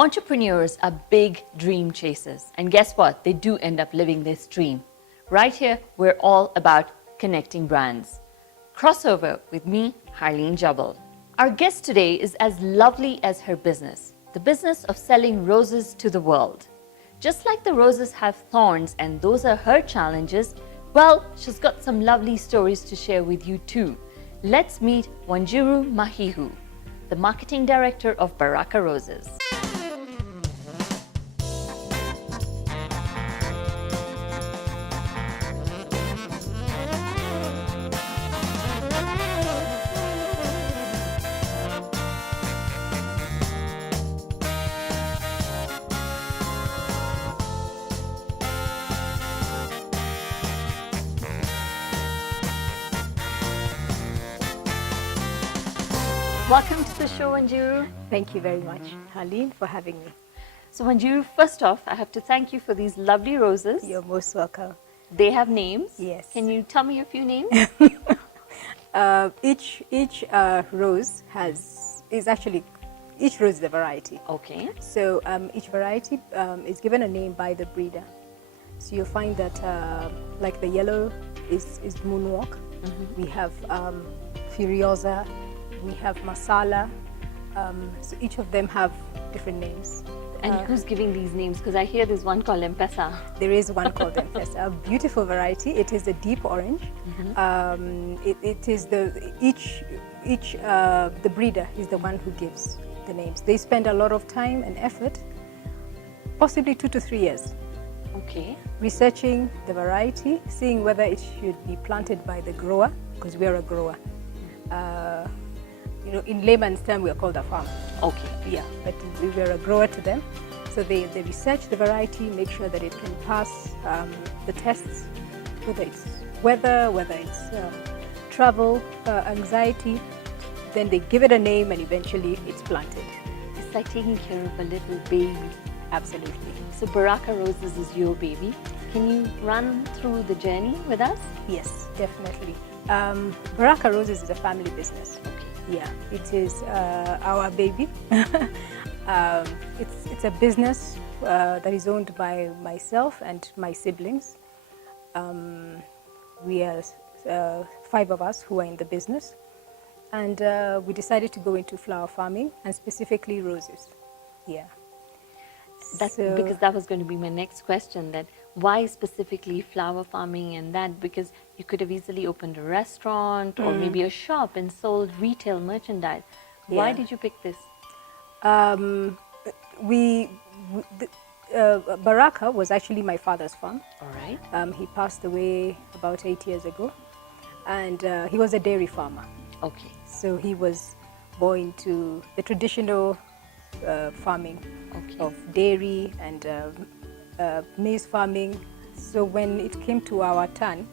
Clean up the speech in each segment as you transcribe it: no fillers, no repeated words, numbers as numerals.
Entrepreneurs are big dream chasers, and guess what? They do end up living this dream. Right here, we're all about connecting brands. Crossover with me, Harleen Jabbal. Our guest today is as lovely as her business, the business of selling roses to the world. Just like the roses have thorns and those are her challenges, well, she's got some lovely stories to share with you too. Let's meet Wanjiru Mahihu, the marketing director of Baraka Roses. Welcome to the show, Wanjiru. Thank you very much, Harleen, for having me. So, Wanjiru, first off, I have to thank you for these lovely roses. You're most welcome. They have names. Yes. Can you tell me a few names? Each rose each rose is a variety. Okay. So each variety is given a name by the breeder. So you'll find that like the yellow is Moonwalk. Mm-hmm. We have Furiosa. We have Masala. So each of them have different names. And who's giving these names? Because I hear there's one called Mpesa. There is one called Mpesa, a beautiful variety. It is a deep orange. Mm-hmm. It is the breeder is the one who gives the names. They spend a lot of time and effort, possibly 2 to 3 years. Okay. Researching the variety, seeing whether it should be planted by the grower, because we are a grower. In layman's term, we are called a farmer. Okay. Yeah, but we were a grower to them. So they research the variety, make sure that it can pass the tests, whether it's weather, whether it's travel, anxiety. Then they give it a name and eventually it's planted. It's like taking care of a little baby. Absolutely. So Baraka Roses is your baby. Can you run through the journey with us? Yes, definitely. Baraka Roses is a family business. Okay. Yeah, it is our baby. It's a business that is owned by myself and my siblings. We are 5 of us who are in the business. And we decided to go into flower farming and specifically roses. Yeah. Because that was going to be my next question, that why specifically flower farming and that? Because you could have easily opened a restaurant or maybe a shop and sold retail merchandise. Why did you pick this? Baraka was actually my father's farm. All right. He passed away about 8 years ago, and he was a dairy farmer. Okay. So he was born to the traditional farming of dairy and maize farming. So when it came to our turn,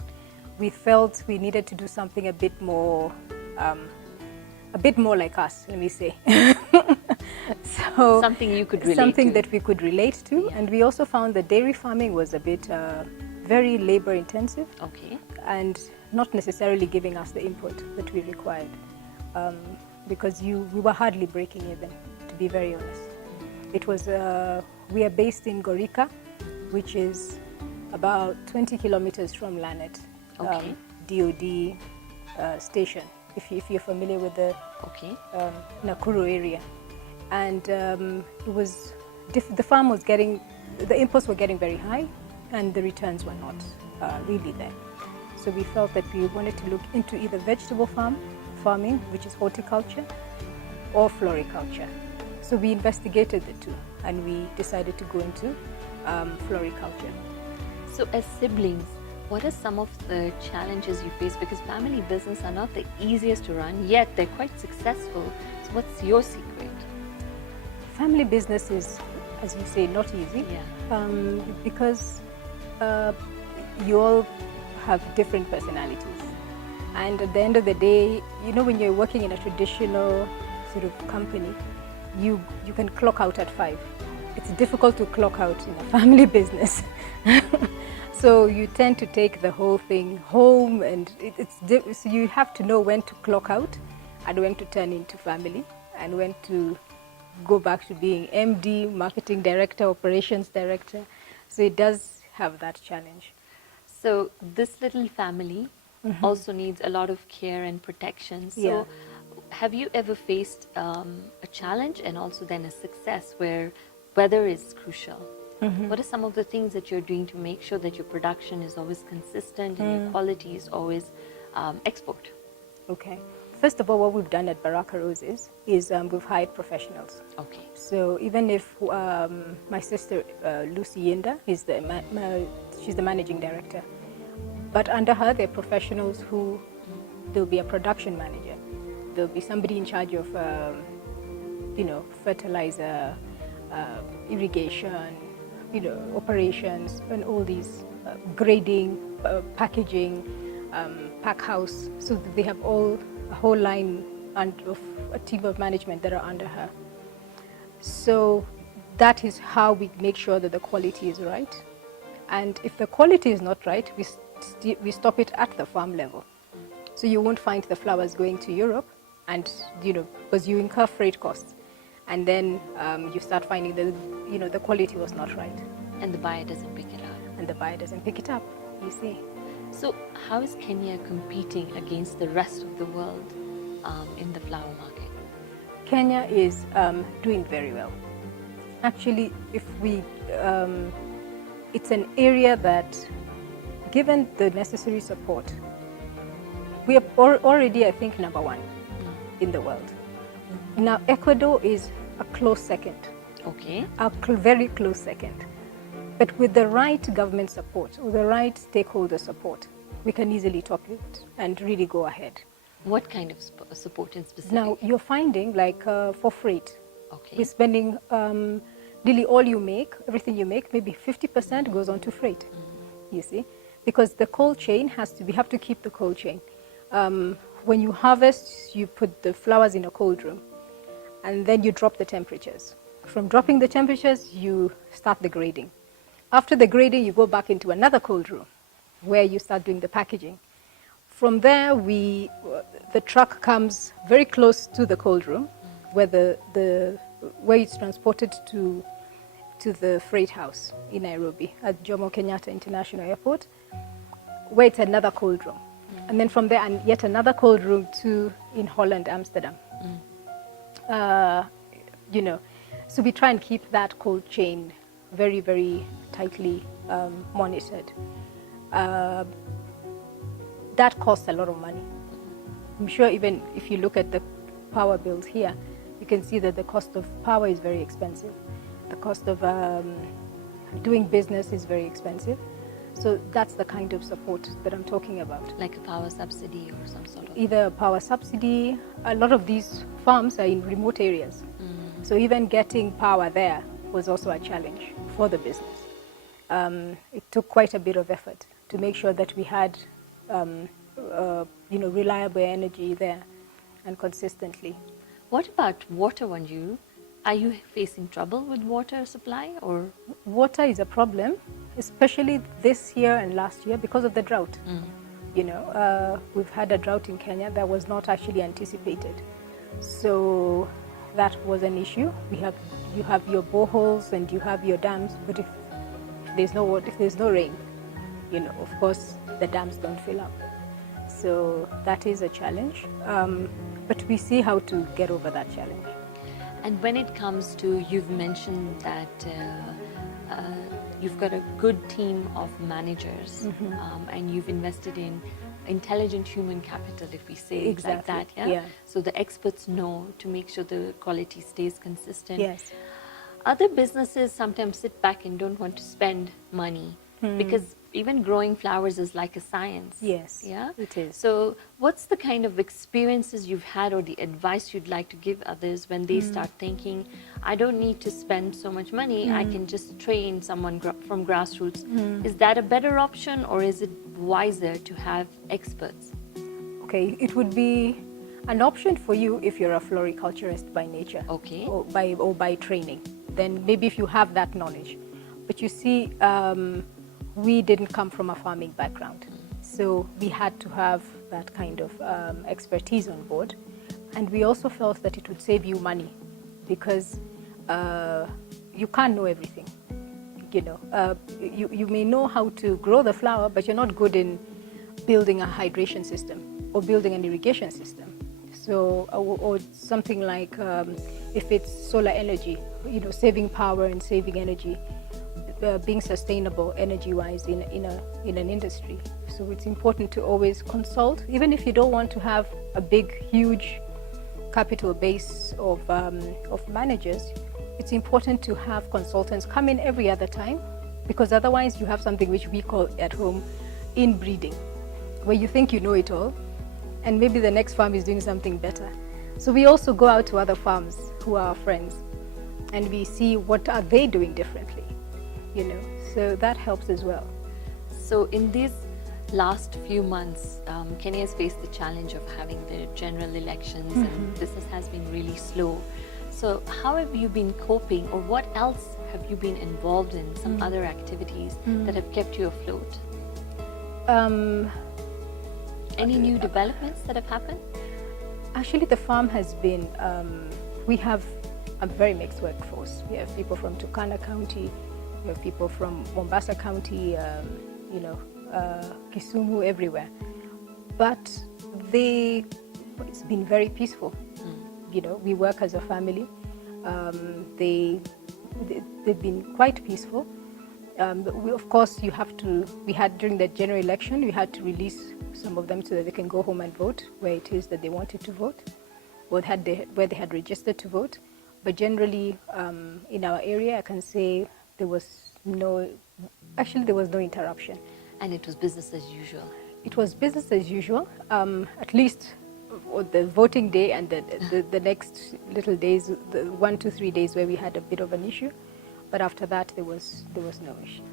we felt we needed to do something a bit more like us, let me say. So something you could relate something to. that we could relate to. Yeah. And we also found that dairy farming was a bit very labor intensive. Okay. And not necessarily giving us the input that we required, because we were hardly breaking even, to be very honest. It was we are based in Gorika, which is about 20 kilometers from Lanet, DOD station, if you're familiar with the Nakuru area. And it was the farm was getting, the inputs were getting very high and the returns were not really there. So we felt that we wanted to look into either vegetable farming, which is horticulture, or floriculture. So we investigated the two and we decided to go into floriculture. So as siblings, what are some of the challenges you face? Because family business are not the easiest to run, yet they're quite successful. So what's your secret? Family business is, as you say, not easy. Yeah. Because you all have different personalities. And at the end of the day, when you're working in a traditional sort of company, you can clock out at 5. It's difficult to clock out in a family business. So you tend to take the whole thing home, and so you have to know when to clock out and when to turn into family and when to go back to being MD, marketing director, operations director. So it does have that challenge. So this little family also needs a lot of care and protection. So Yeah. have you ever faced a challenge and also then a success where weather is crucial? What are some of the things that you're doing to make sure that your production is always consistent and your quality is always export? Okay. First of all, what we've done at Baraka Roses is we've hired professionals. Okay. So even if my sister Lucy Yinda is she's the managing director, but under her there are professionals who there'll be a production manager, there'll be somebody in charge of fertilizer, irrigation, operations, and all these grading, packaging, pack house. So they have a whole line of a team of management that are under her. So that is how we make sure that the quality is right. And if the quality is not right, we stop it at the farm level. So you won't find the flowers going to Europe, and because you incur freight costs, and then you start finding that the quality was not right. And the buyer doesn't pick it up. And the buyer doesn't pick it up, you see. So how is Kenya competing against the rest of the world in the flower market? Kenya is doing very well. Actually, it's an area that, given the necessary support, we are already, I think, number one in the world. Now, Ecuador is a close second. Okay. A very close second. But with the right government support, or the right stakeholder support, we can easily top it and really go ahead. What kind of support in specific? Now, you're finding, like, for freight, okay, we're spending nearly all you make, everything you make, maybe 50% goes on to freight, you see? Because the cold chain we have to keep the cold chain. When you harvest, you put the flowers in a cold room, and then you drop the temperatures. From dropping the temperatures, you start the grading. After the grading, you go back into another cold room, where you start doing the packaging. From there, the truck comes very close to the cold room, where where it's transported to the freight house in Nairobi at Jomo Kenyatta International Airport, where it's another cold room. And then from there, and yet another cold room in Holland, Amsterdam. So we try and keep that cold chain very, very tightly monitored. That costs a lot of money. I'm sure even if you look at the power bills here, you can see that the cost of power is very expensive. The cost of doing business is very expensive. So that's the kind of support that I'm talking about. Like a power subsidy or some sort of? Either a power subsidy. A lot of these farms are in remote areas. So even getting power there was also a challenge for the business. It took quite a bit of effort to make sure that we had reliable energy there and consistently. What about water, Wanjiru? Are you facing trouble with water supply, or? Water is a problem, especially this year and last year because of the drought. We've had a drought in Kenya that was not actually anticipated. So that was an issue. You have your boreholes and you have your dams, but if there's no water, if there's no rain, of course the dams don't fill up. So that is a challenge, but we see how to get over that challenge. And when it comes to, you've mentioned that you've got a good team of managers, and you've invested in intelligent human capital, if we say it like that, yeah? So the experts know to make sure the quality stays consistent. Yes. Other businesses sometimes sit back and don't want to spend money because even growing flowers is like a science. Yes, yeah, it is. So what's the kind of experiences you've had or the advice you'd like to give others when they start thinking, I don't need to spend so much money, I can just train someone from grassroots. Is that a better option, or is it wiser to have experts? Okay, it would be an option for you if you're a floriculturist by nature, okay, or by training. Then maybe if you have that knowledge. But you see, we didn't come from a farming background, so we had to have that kind of expertise on board. And we also felt that it would save you money because you can't know everything. You know, you may know how to grow the flower, but you're not good in building a hydration system or building an irrigation system. So, or something like if it's solar energy, you know, saving power and saving energy, being sustainable energy-wise in an industry. So it's important to always consult, even if you don't want to have a big, huge capital base of managers. It's important to have consultants come in every other time, because otherwise you have something which we call at home inbreeding, where you think you know it all, and maybe the next farm is doing something better. So we also go out to other farms who are our friends, and we see what are they doing differently, you know. So that helps as well. So in these last few months, Kenya has faced the challenge of having the general elections, and business has been really slow. So how have you been coping, or what else have you been involved in, some other activities that have kept you afloat? Any new developments that have happened? Actually, the farm has been, we have a very mixed workforce. We have people from Turkana County, we have people from Mombasa County, you know, Kisumu, everywhere. But it's been very peaceful. You know, we work as a family. They've been quite peaceful. Of course, we had during the general election, we had to release some of them so that they can go home and vote where it is that they wanted to vote, or where they had registered to vote. But generally, in our area, I can say there was no interruption. And it was business as usual? It was business as usual, at least the voting day and the next little days, the 1 to 3 days where we had a bit of an issue. But after that, there was no issue.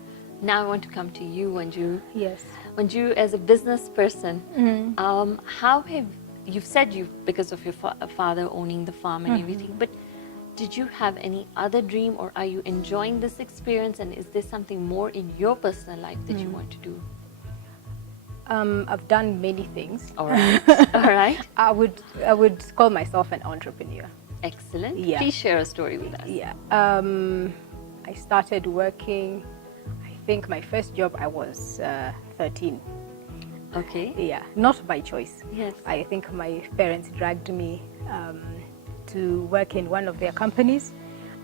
Now I want to come to you, Wanjiru. Yes. Wanjiru, as a business person, how have you've said because of your father owning the farm and everything, but did you have any other dream, or are you enjoying this experience, and is there something more in your personal life that you want to do? I've done many things. All right. All right. I would call myself an entrepreneur. Excellent. Yeah. Please share a story with us. Yeah. I started working, I think my first job I was 13. Okay. Yeah, not by choice. Yes. I think my parents dragged me to work in one of their companies,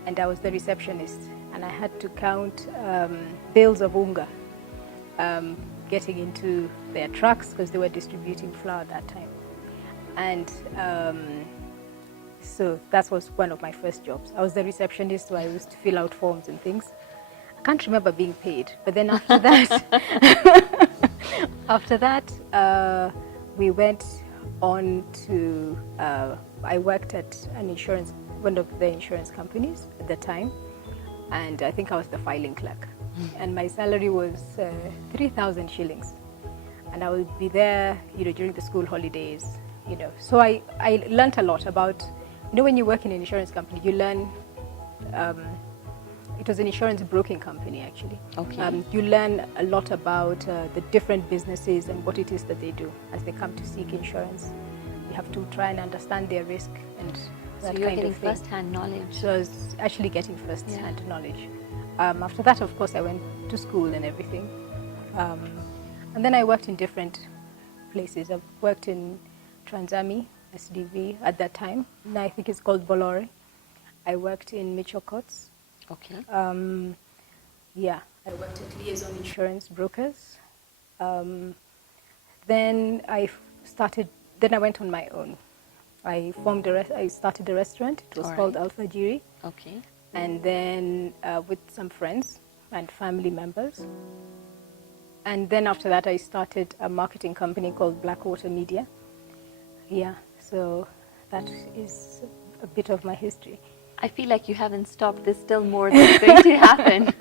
and I was the receptionist, and I had to count bales of unga getting into their trucks, because they were distributing flour at that time. And so that was one of my first jobs. I was the receptionist, so I used to fill out forms and things. I can't remember being paid, but then after that, we went on to, I worked at one of the insurance companies at the time, and I think I was the filing clerk. And my salary was 3,000 shillings. And I would be there, you know, during the school holidays, you know. So I learned a lot about, you know, when you work in an insurance company, you learn, it was an insurance broking company, actually. Okay. You learn a lot about the different businesses and what it is that they do as they come to seek insurance. You have to try and understand their risk and that so you're kind getting of thing. first-hand knowledge. So I was actually getting first-hand knowledge. After that, of course, I went to school and everything. And then I worked in different places. I've worked in Transami, SDV at that time. Now I think it's called Bolore. I worked in Mitchell Courts. Okay. Yeah, I worked at Liaison Insurance Brokers. Then I went on my own. I started a restaurant. It was called Alpha Jiri. Okay. And then with some friends and family members. And then after that, I started a marketing company called Blackwater Media. Yeah, so that is a bit of my history. I feel like you haven't stopped. There's still more that's going to happen.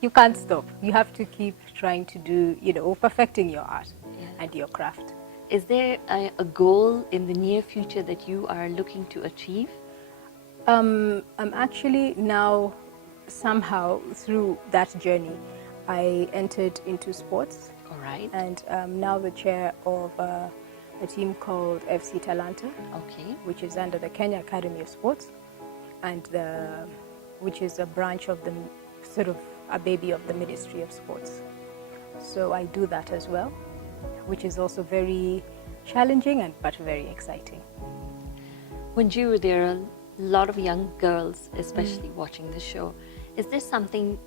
You can't stop. You have to keep trying to do, you know, perfecting your art and your craft. Is there a goal in the near future that you are looking to achieve? I'm actually now, somehow, through that journey, I entered into sports. All right. And I'm now the chair of a team called FC Talanta, Okay. which is under the Kenya Academy of Sports. and which is a branch of the sort of a baby of the Ministry of Sports. So I do that as well, which is also very challenging but very exciting. Wanjiru, there are a lot of young girls, especially watching the show. Is there something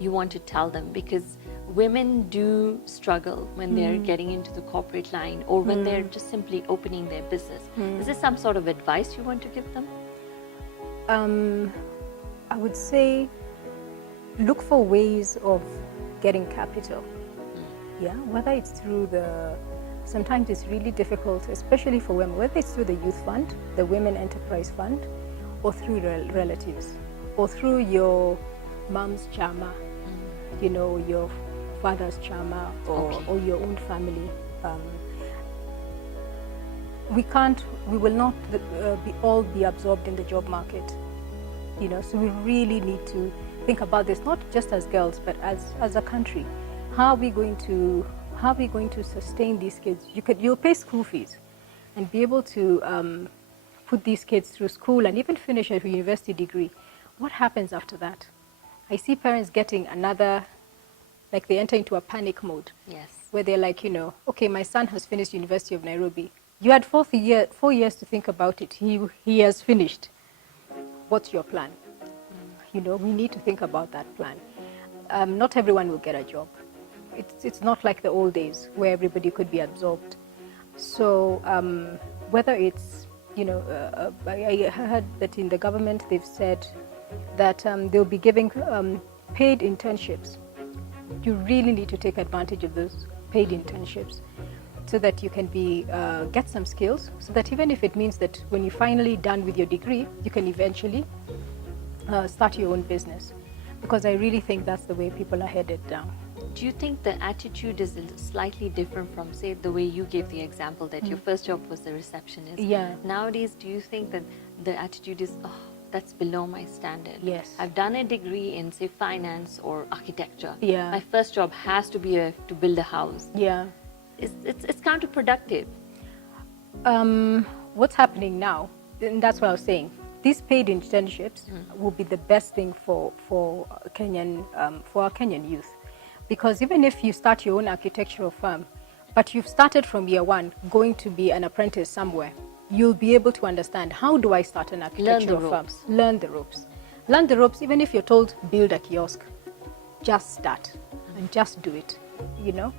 you want to tell them? Because women do struggle when they're getting into the corporate line or when they're just simply opening their business. Is there some sort of advice you want to give them? I would say look for ways of getting capital. Yeah, whether it's through sometimes it's really difficult, especially for women, whether it's through the youth fund, the Women Enterprise Fund, or through relatives, or through your mom's chama, you know, your father's chama, or your own family. We will not all be absorbed in the job market, you know, so we really need to think about this, not just as girls, but as a country. How are we going to sustain these kids? You'll pay school fees and be able to put these kids through school and even finish a university degree. What happens after that? I see parents getting like they enter into a panic mode. Yes. Where they're like, you know, okay, my son has finished University of Nairobi. You had 4 years to think about it. He has finished. What's your plan? You know, we need to think about that plan. Not everyone will get a job. It's not like the old days where everybody could be absorbed. So whether it's, you know, I heard that in the government they've said that they'll be giving paid internships. You really need to take advantage of those paid internships so that you can get some skills, so that even if it means that when you're finally done with your degree, you can eventually start your own business. Because I really think that's the way people are headed down. Do you think the attitude is slightly different from, say, the way you gave the example that your first job was the receptionist? Yeah. Nowadays, do you think that the attitude is, oh, that's below my standard? Yes. I've done a degree in, say, finance or architecture. Yeah. My first job has to be to build a house. Yeah. It's counterproductive. What's happening now, and that's what I was saying, these paid internships will be the best thing for our Kenyan youth. Because even if you start your own architectural firm, but you've started from year one going to be an apprentice somewhere, you'll be able to understand, how do I start an architectural firm? Learn the ropes. Learn the ropes. Even if you're told build a kiosk, just start and just do it. You know,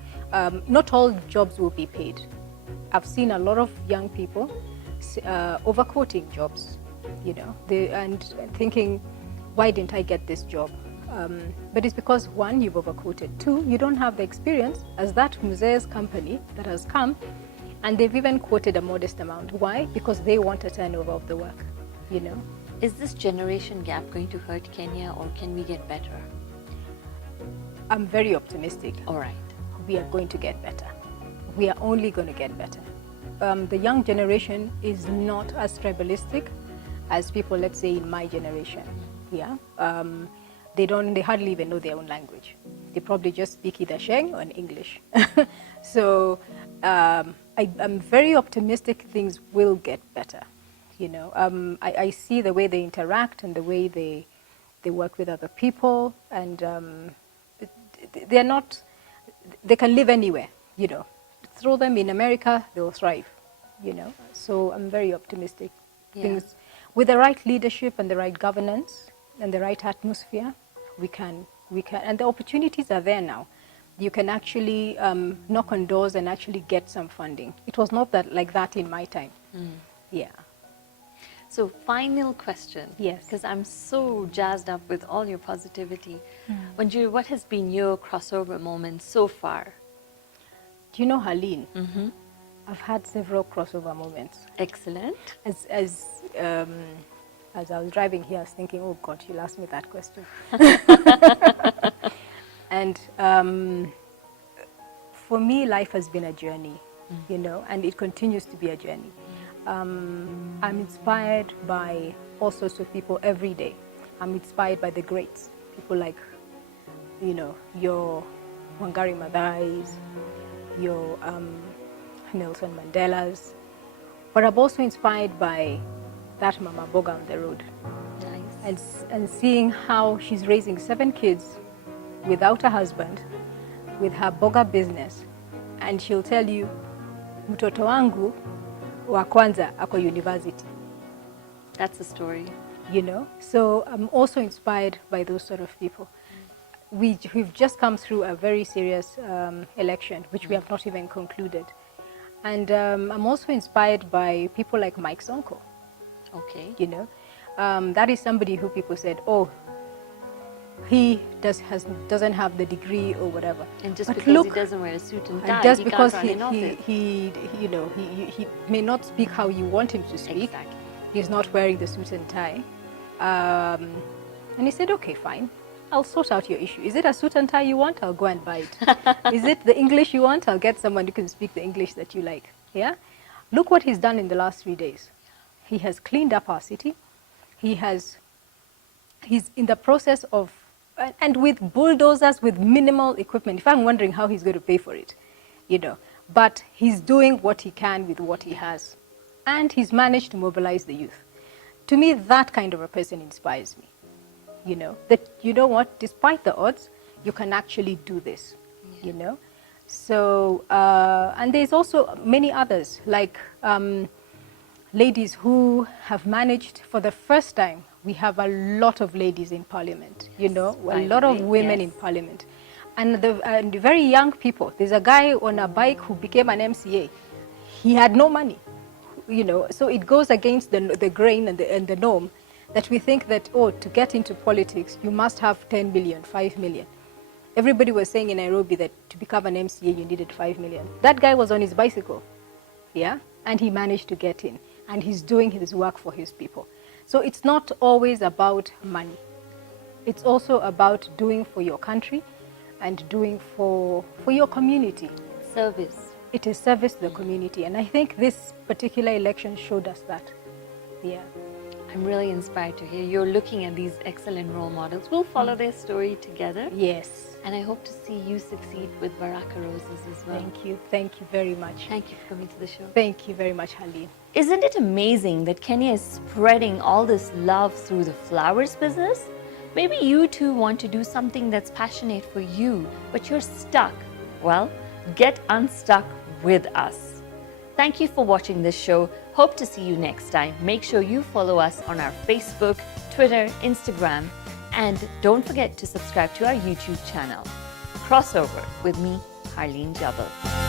not all jobs will be paid. I've seen a lot of young people overquoting jobs, you know, and thinking, why didn't I get this job? But it's because, one, you've overquoted. Two, you don't have the experience as that Muzee's company that has come, and they've even quoted a modest amount. Why? Because they want a turnover of the work, you know. Is this generation gap going to hurt Kenya, or can we get better? I'm very optimistic. All right. We are going to get better. We are only going to get better. The young generation is not as tribalistic as people, let's say, in my generation. Yeah. They hardly even know their own language. They probably just speak either Sheng or English. So I'm very optimistic things will get better. You know, I see the way they interact and the way they work with other people, and they can live anywhere, you know. Throw them in America, they'll thrive, you know. So I'm very optimistic. Yeah. Things with the right leadership and the right governance and the right atmosphere, we can, and the opportunities are there now. You can actually knock on doors and actually get some funding. It was not like that in my time. Yeah. So final question. Yes. Because I'm so jazzed up with all your positivity. Wanjiru, what has been your crossover moment so far? Do you know Harleen? I've had several crossover moments. Excellent. As I was driving here, I was thinking, oh God, you'll ask me that question. And for me, life has been a journey, you know, and it continues to be a journey. I'm inspired by all sorts of people every day. I'm inspired by the greats, people like, you know, your Wangari Maathais, your Nelson Mandela's. But I'm also inspired by that Mama Boga on the road. Nice. and seeing how she's raising 7 kids without a husband, with her boga business, and she'll tell you, mtoto wangu wa kwanza ako university. That's the story. You know, so I'm also inspired by those sort of people. We've just come through a very serious election, which we have not even concluded. And I'm also inspired by people like Mike's uncle. Okay. You know, that is somebody who people said, oh, he doesn't have the degree or whatever. And just but because look, he doesn't wear a suit and tie, and just he because can't run in office. he may not speak how you want him to speak. Exactly. He's not wearing the suit and tie. And he said, okay, fine. I'll sort out your issue. Is it a suit and tie you want? I'll go and buy it. Is it the English you want? I'll get someone who can speak the English that you like. Yeah? Look what he's done in the last 3 days. He has cleaned up our city. He's in the process of, and with bulldozers, with minimal equipment. If I'm wondering how he's going to pay for it, you know. But he's doing what he can with what he has. And he's managed to mobilize the youth. To me, that kind of a person inspires me. You know, that, you know what, despite the odds, you can actually do this, you know. So, and there's also many others, like ladies who have managed, for the first time, we have a lot of ladies in parliament, you know, a lot of women in parliament. And the very young people. There's a guy on a bike who became an MCA. He had no money, you know, so it goes against the grain and the norm that we think that, oh, to get into politics, you must have 10 million, 5 million. Everybody was saying in Nairobi that to become an MCA, you needed 5 million. That guy was on his bicycle, yeah, and he managed to get in, and he's doing his work for his people. So it's not always about money. It's also about doing for your country and doing for your community. Service. It is service to the community, and I think this particular election showed us that. Yeah. I'm really inspired to hear you're looking at these excellent role models. We'll follow their story together. Yes. And I hope to see you succeed with Baraka Roses as well. Thank you. Thank you very much. Thank you for coming to the show. Thank you very much, Harleen. Isn't it amazing that Kenya is spreading all this love through the flowers business? Maybe you too want to do something that's passionate for you, but you're stuck. Well, get unstuck with us. Thank you for watching this show. Hope to see you next time. Make sure you follow us on our Facebook, Twitter, Instagram, and don't forget to subscribe to our YouTube channel. Crossover with me, Harleen Jabbal.